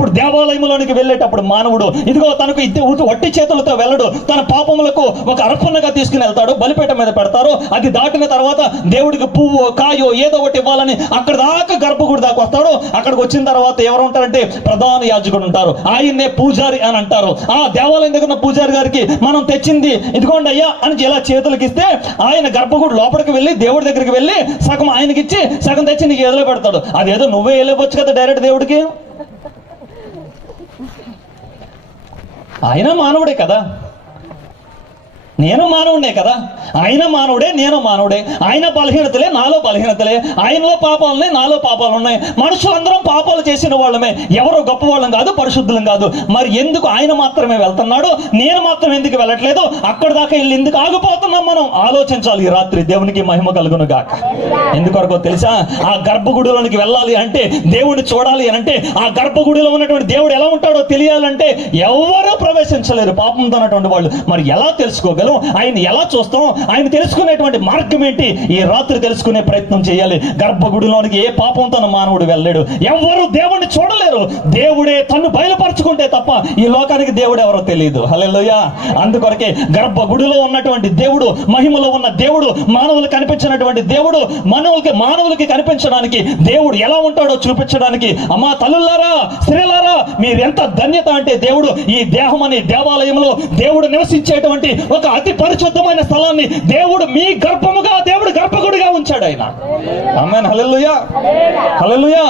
ఇప్పుడు దేవాలయంలోనికి వెళ్ళేటప్పుడు మానవుడు ఇదిగో తనకు ఇద్ద- ఉట్టి- వట్టి చేతులతో వెళ్ళడు. తన పాపములకు ఒక అర్పణగా తీసుకుని వెళ్తాడు బలిపేట మీద పెడతారు. అది దాటిన తర్వాత దేవుడికి పువ్వు కాయో ఏదో ఒకటి ఇవ్వాలని అక్కడ దాకా గర్భగుడి దాకా వస్తాడు. అక్కడికి వచ్చిన తర్వాత ఎవరు ఉంటారంటే ప్రధాన యాజకుడు ఉంటారు. ఆయన్నే పూజారి అని అంటారు. ఆ దేవాలయం దగ్గర పూజారి గారికి మనం తెచ్చింది ఇదిగోండి అయ్యా అని ఇలా చేతులకి ఇస్తే ఆయన గర్భగుడి లోపలికి వెళ్ళి దేవుడి దగ్గరికి వెళ్ళి సగం ఆయనకి ఇచ్చి సగం తెచ్చి నీకు ఎదురు పెడతాడు. అదేదో నువ్వే వెళ్ళవచ్చు కదా డైరెక్ట్ దేవుడికి. ఆయన మానవుడే కదా? నేను మానవుడే కదా. ఆయన మానవుడే నేను మానవుడే. ఆయన బలహీనతలే నాలో బలహీనతలే. ఆయనలో పాపాలునే నాలో పాపాలు ఉన్నాయి మనుషులందరం పాపాలు చేసిన వాళ్ళమే. ఎవరో గొప్పవాళ్ళం కాదు పరిశుద్ధులం కాదు. మరి ఎందుకు ఆయన మాత్రమే వెళ్తున్నాడు? నేను మాత్రం ఎందుకు వెళ్ళట్లేదు? అక్కడ దాకా వెళ్ళి ఎందుకు ఆగిపోతున్నాం మనం? ఆలోచించాలి. ఈ రాత్రి దేవునికి మహిమ కలుగును గాక. ఎందుకొరకో తెలుసా? ఆ గర్భగుడిలోనికి వెళ్ళాలి అంటే దేవుడిని చూడాలి అని అంటే ఆ గర్భగుడిలో ఉన్నటువంటి దేవుడు ఎలా ఉంటాడో తెలియాలంటే ఎవరూ ప్రవేశించలేరు. పాపంతో ఉన్నటువంటి వాళ్ళు. మరి ఎలా తెలుసుకోగలం ఆయన ఎలా చూస్తాం ఆయన తెలుసుకునేటువంటి మార్గం ఏంటి? ఈ రాత్రి తెలుసుకునే ప్రయత్నం చేయాలి. గర్భగుడిలోనికి ఏ పాపంతో మానవుడు వెళ్ళాడు ఎవరు దేవుణ్ణి చూడలేరు. దేవుడే తను బయలుపరచుకుంటే తప్ప ఈ లోకానికి దేవుడు ఎవరో తెలియదు హలెలుయా అందుకొరకే గర్భగుడిలో ఉన్నటువంటి దేవుడు మహిమలో ఉన్న దేవుడు మానవులు కనిపించినటువంటి దేవుడు మానవులకి మానవులకి కనిపించడానికి దేవుడు ఎలా ఉంటాడో చూపించడానికి అమ్మా తల్లులారా స్త్రీలారా మీరు ఎంత ధన్యత అంటే దేవుడు ఈ దేహం అనే దేవాలయంలో దేవుడు నివసించేటువంటి ఒక అతి పరిశుద్ధమైన స్థలాన్ని దేవుడు మీ గర్భముగా దేవుడు గర్భగుడిగా ఉంచాడు ఆయన. ఆమెన్ హలెలుయా హలెలుయా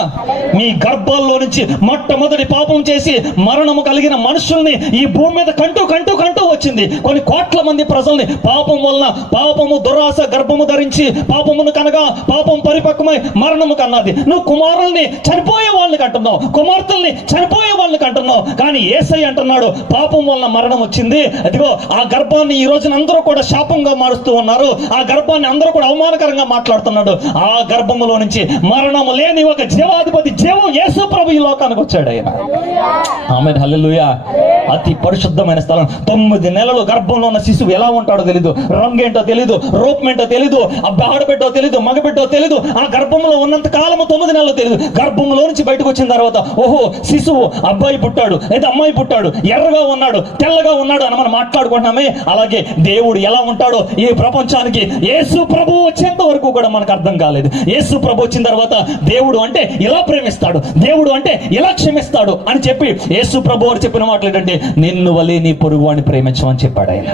మీ గర్భాల్లో నుంచి మొట్టమొదటి పాపం చేసి మరణము కలిగిన మనుషుల్ని ఈ భూమి మీద కంటూ కంటూ కంటూ వచ్చింది. కొన్ని కోట్ల మంది ప్రజల్ని పాపం వలన పాపము దురాశ గర్భము ధరించి పాపమును కనగా పాపం పరిపక్వమై మరణము కన్నది. నువ్వు కుమారుల్ని చనిపోయే వాళ్ళని అంటున్నావు కుమార్తెల్ని చనిపోయే వాళ్ళని అంటున్నావు కానీ ఏసై అంటున్నాడు పాపం వలన మరణం వచ్చింది. అదిగో ఆ గర్భాన్ని ఈరోజు రోజున అందరూ కూడా శాపంగా మారుస్తూ ఉన్నారు. ఆ గర్భాన్ని అందరూ కూడా అవమానకరంగా మాట్లాడుతున్నాడు. ఆ గర్భములో నుంచి మరణము లేని ఒక జీవాధిపతి జీవం యేసు ప్రభు ఈ లోకానికి వచ్చాడు ఆయన. ఆమె హల్లెలూయా. అతి పరిశుద్ధమైన స్థలం. తొమ్మిది నెలలు గర్భంలో ఉన్న శిశువు ఎలా ఉంటాడో తెలీదు. రంగేంటో తెలీదు. రూపమేంటో తెలీదు. అబ్బా ఆడబిడ్డో తెలీదు. మగబిడ్డో తెలీదు. ఆ గర్భంలో ఉన్నంత కాలము తొమ్మిది నెలలు తెలియదు గర్భంలో నుంచి బయటకు వచ్చిన తర్వాత ఓహో శిశువు అబ్బాయి పుట్టాడు లేదా అమ్మాయి పుట్టాడు ఎర్రగా ఉన్నాడు తెల్లగా ఉన్నాడు అని మనం మాట్లాడుకుంటున్నామే. అలాగే దేవుడు ఎలా ఉంటాడో ఈ ప్రపంచానికి యేసు ప్రభు వచ్చేంత వరకు కూడా మనకు అర్థం కాలేదు. యేసు ప్రభు వచ్చిన తర్వాత దేవుడు అంటే ఇలా ప్రేమిస్తాడు దేవుడు అంటే ఇలా క్షమిస్తాడు అని చెప్పి యేసు ప్రభు వారు చెప్పిన మాటలు ఏంటంటే నిన్ను వలే నీ పొరుగు ప్రేమించమని చెప్పాడు ఆయన.